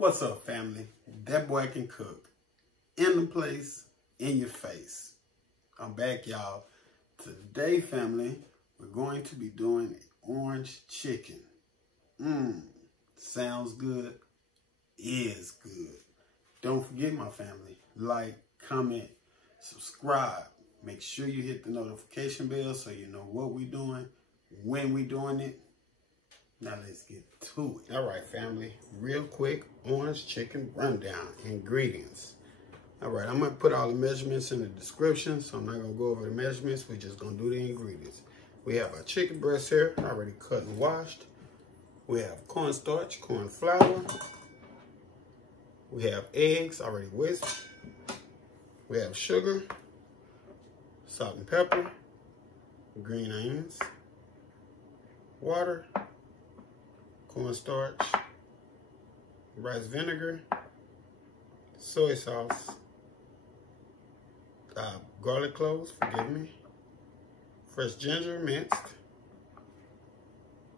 What's up, family? That boy can cook. In the place, in your face. I'm back, y'all. Today, family, we're going to be doing orange chicken. Sounds good. Is good. Don't forget, my family, like, comment, subscribe. Make sure you hit the notification bell so you know what we're doing, when we're doing it. Now let's get to it. All right, family, real quick, orange chicken rundown, ingredients. All right, I'm gonna put all the measurements in the description, so I'm not gonna go over the measurements. We're just gonna do the ingredients. We have our chicken breast here, already cut and washed. We have cornstarch, corn flour. We have eggs, already whisked. We have sugar, salt and pepper, green onions, water, cornstarch, rice vinegar, soy sauce, garlic cloves, forgive me, fresh ginger minced,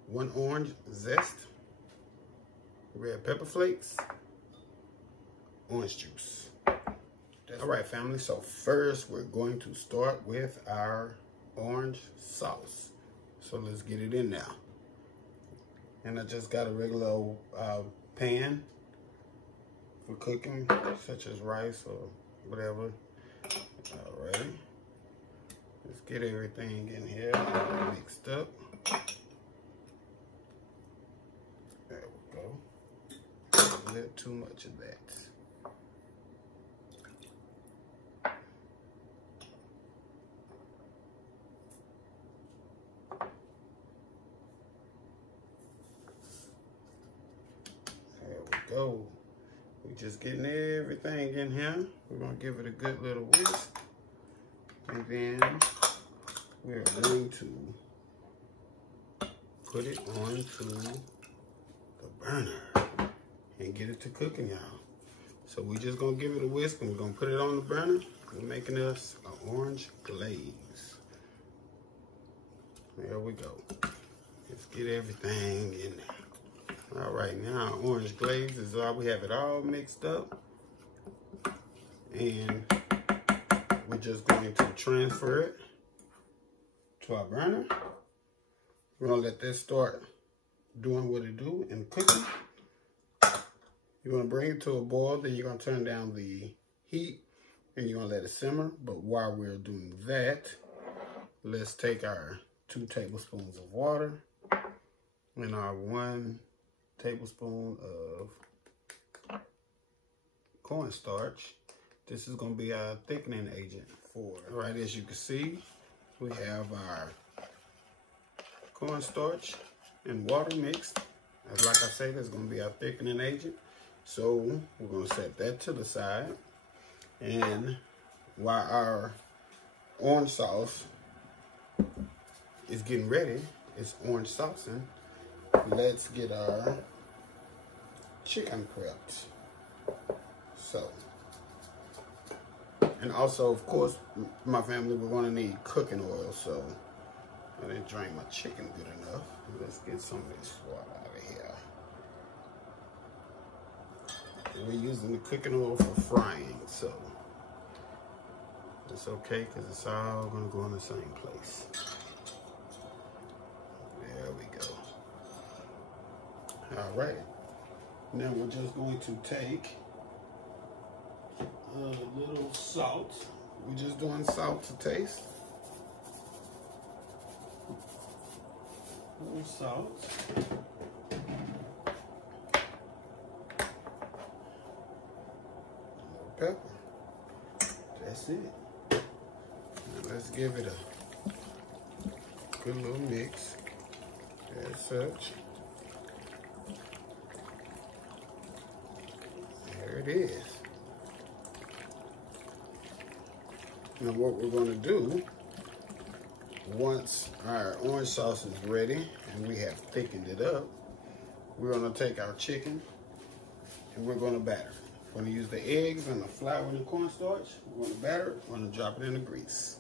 1 orange zest, red pepper flakes, orange juice. All right, family, so first we're going to start with our orange sauce. So let's get it in now. And I just got a regular pan for cooking, such as rice or whatever. All right, let's get everything in here mixed up. There we go. A little too much of that. Go. We're just getting everything in here. We're gonna give it a good little whisk. And then we're going to put it onto the burner and get it to cooking, y'all. So we're just gonna give it a whisk and we're gonna put it on the burner. We're making us an orange glaze. There we go. Let's get everything in there. All right, now our orange glaze is all, we have it all mixed up. And we're just going to transfer it to our burner. We're gonna let this start doing what it do and cooking. You're gonna bring it to a boil, then you're gonna turn down the heat and you're gonna let it simmer. But while we're doing that, let's take our 2 tablespoons of water and our 1 tablespoon of cornstarch. This is going to be our thickening agent for it. All right, as you can see, we have our cornstarch and water mixed. As like I say, that's going to be our thickening agent. So we're going to set that to the side. And while our orange sauce is getting ready, it's orange saucing, let's get our chicken prepped. So, and also, of course, my family, we're going to need cooking oil. So I didn't drain my chicken good enough. Let's get some of this water out of here. We're using the cooking oil for frying, so it's okay because it's all going to go in the same place. There we go. All right, now we're just going to take a little salt. We're just doing salt to taste. A little salt. A little pepper. That's it. Now let's give it a good little mix as such. There it is. Now what we're going to do, once our orange sauce is ready and we have thickened it up, we're going to take our chicken and we're going to batter it. We're going to use the eggs and the flour and the cornstarch. We're going to batter it. We're going to drop it in the grease.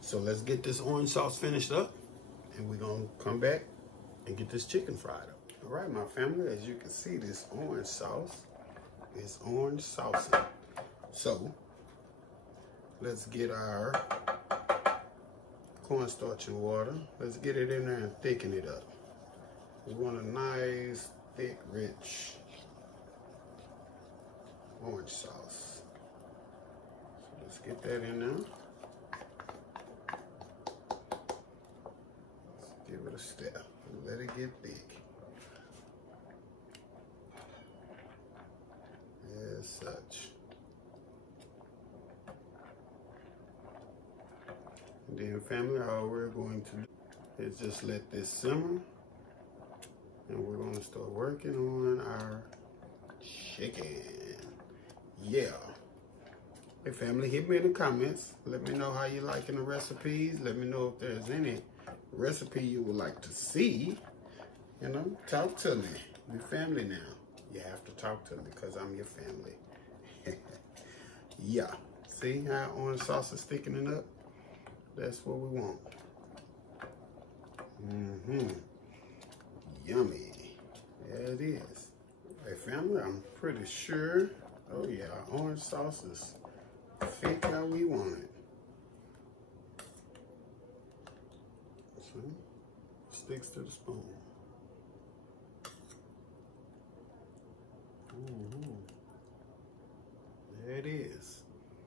So let's get this orange sauce finished up and we're going to come back and get this chicken fried up. All right, my family, as you can see, this orange sauce is orange sauce. So let's get our cornstarch and water. Let's get it in there and thicken it up. We want a nice, thick, rich orange sauce. So let's get that in there. Let's give it a stir. Let it get thick. As such. And then family, all we're going to do is just let this simmer. And we're gonna start working on our chicken. Yeah. Hey family, hit me in the comments. Let me know how you liking the recipes. Let me know if there's any recipe you would like to see. You know, talk to me. We're family now. You have to talk to me because I'm your family. Yeah. See how orange sauce is thickening up? That's what we want. Yummy. There it is. Hey family, I'm pretty sure. Oh yeah, orange sauce is thick how we want it. See? Sticks to the spoon. There it is.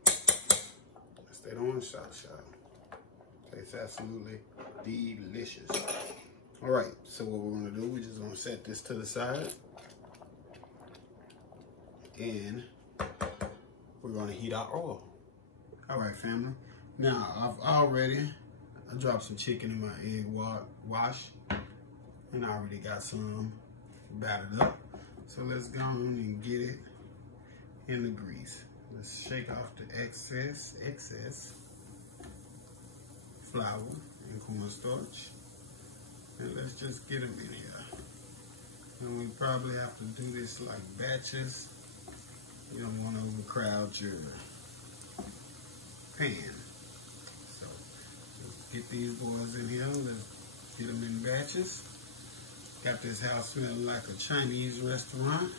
That's that orange sauce, y'all. Tastes absolutely delicious. All right, so what we're gonna do, we're just gonna set this to the side. And we're gonna heat our oil. All right, family. Now, I dropped some chicken in my egg wash. And I already got some battered up. So let's go on and get it in the grease. Let's shake off the excess flour and cornstarch. And let's just get them in here. And we probably have to do this like batches. You don't want to overcrowd your pan. So let's get these boys in here. Let's get them in batches. Got this house smelling like a Chinese restaurant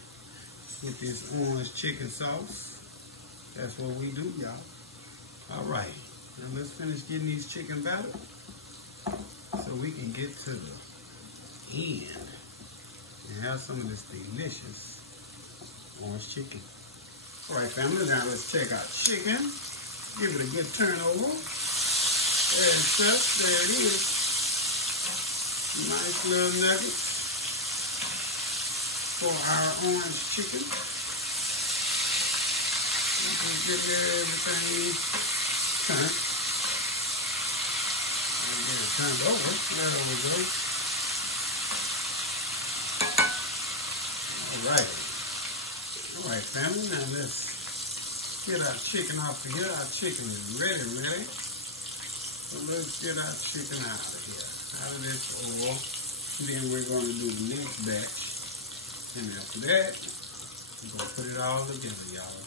with this orange chicken sauce. That's what we do, y'all. All right, now let's finish getting these chicken battered so we can get to the end and have some of this delicious orange chicken. All right, family, now let's check out chicken. Give it a good turn over. There's stuff, there it is. Nice little nuggets for our orange chicken. Just get everything turned. And get it turned over. There we go. All right, family. Now let's get our chicken off of here. Our chicken is ready. So let's get our chicken out of here, out of this oil. Then we're going to do the next batch. And after that, we're going to put it all together, y'all.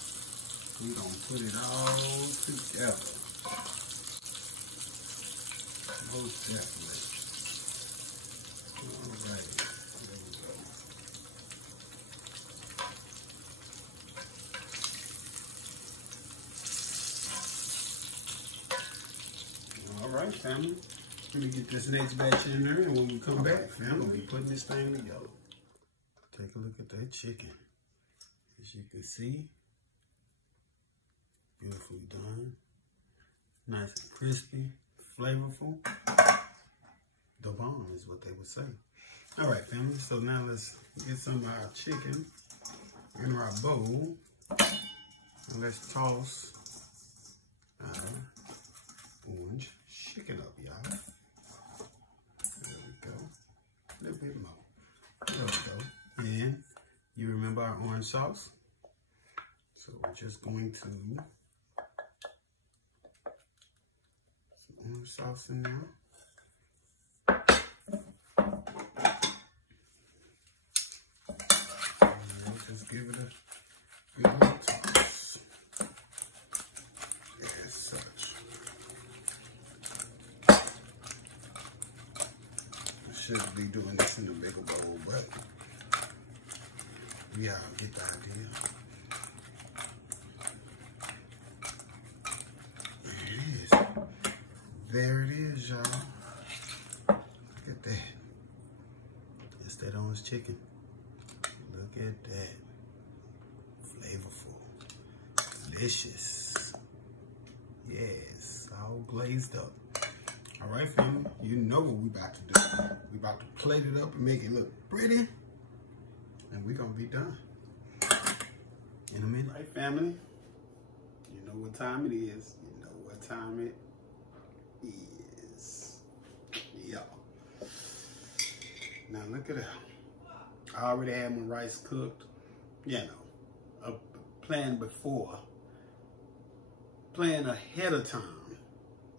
We're going to put it all together. Most definitely. All right. There we go. All right, family. Let me get this next batch in there, and when we come back, family, we'll be putting this thing together. Take a look at that chicken. As you can see, beautifully done. Nice and crispy, flavorful. The bomb is what they would say. All right, family, so now let's get some of our chicken in our bowl. And let's toss our orange chicken up, y'all. There we go. A little bit more. There we go. And you remember our orange sauce? So we're just going to some orange sauce in there. And just give it a good little toss. As such. I should be doing this in a bigger bowl, but Yeah, get the idea. There it is. There it is, y'all. Look at that. It's that on his chicken. Look at that. Flavorful. Delicious. Yes, all glazed up. All right, family, you know what we about to do. We about to plate it up and make it look pretty. And we're gonna be done in a minute. All right, family, you know what time it is. You know what time it is. Yeah. Now look at that. I already had my rice cooked. You know, planned before. Plan ahead of time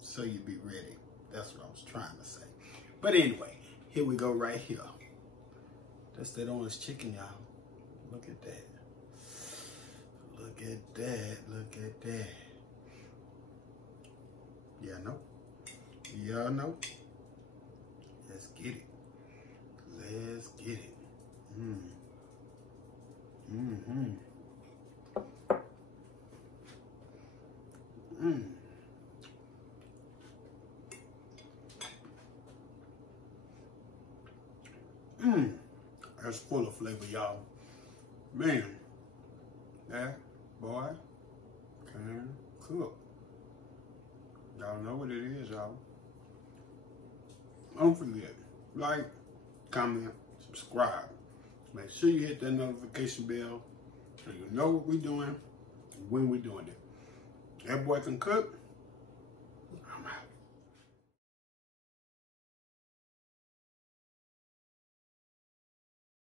so you be ready. That's what I was trying to say. But anyway, here we go right here. That's that orange chicken, y'all. Look at that. Look at that. Look at that. Yeah, no. Y'all know. Let's get it. Let's get it. That's full of flavor, y'all. Man, that boy can cook. Y'all know what it is, y'all. Don't forget, like, comment, subscribe. Make sure you hit that notification bell so you know what we're doing, when we're doing it. That boy can cook.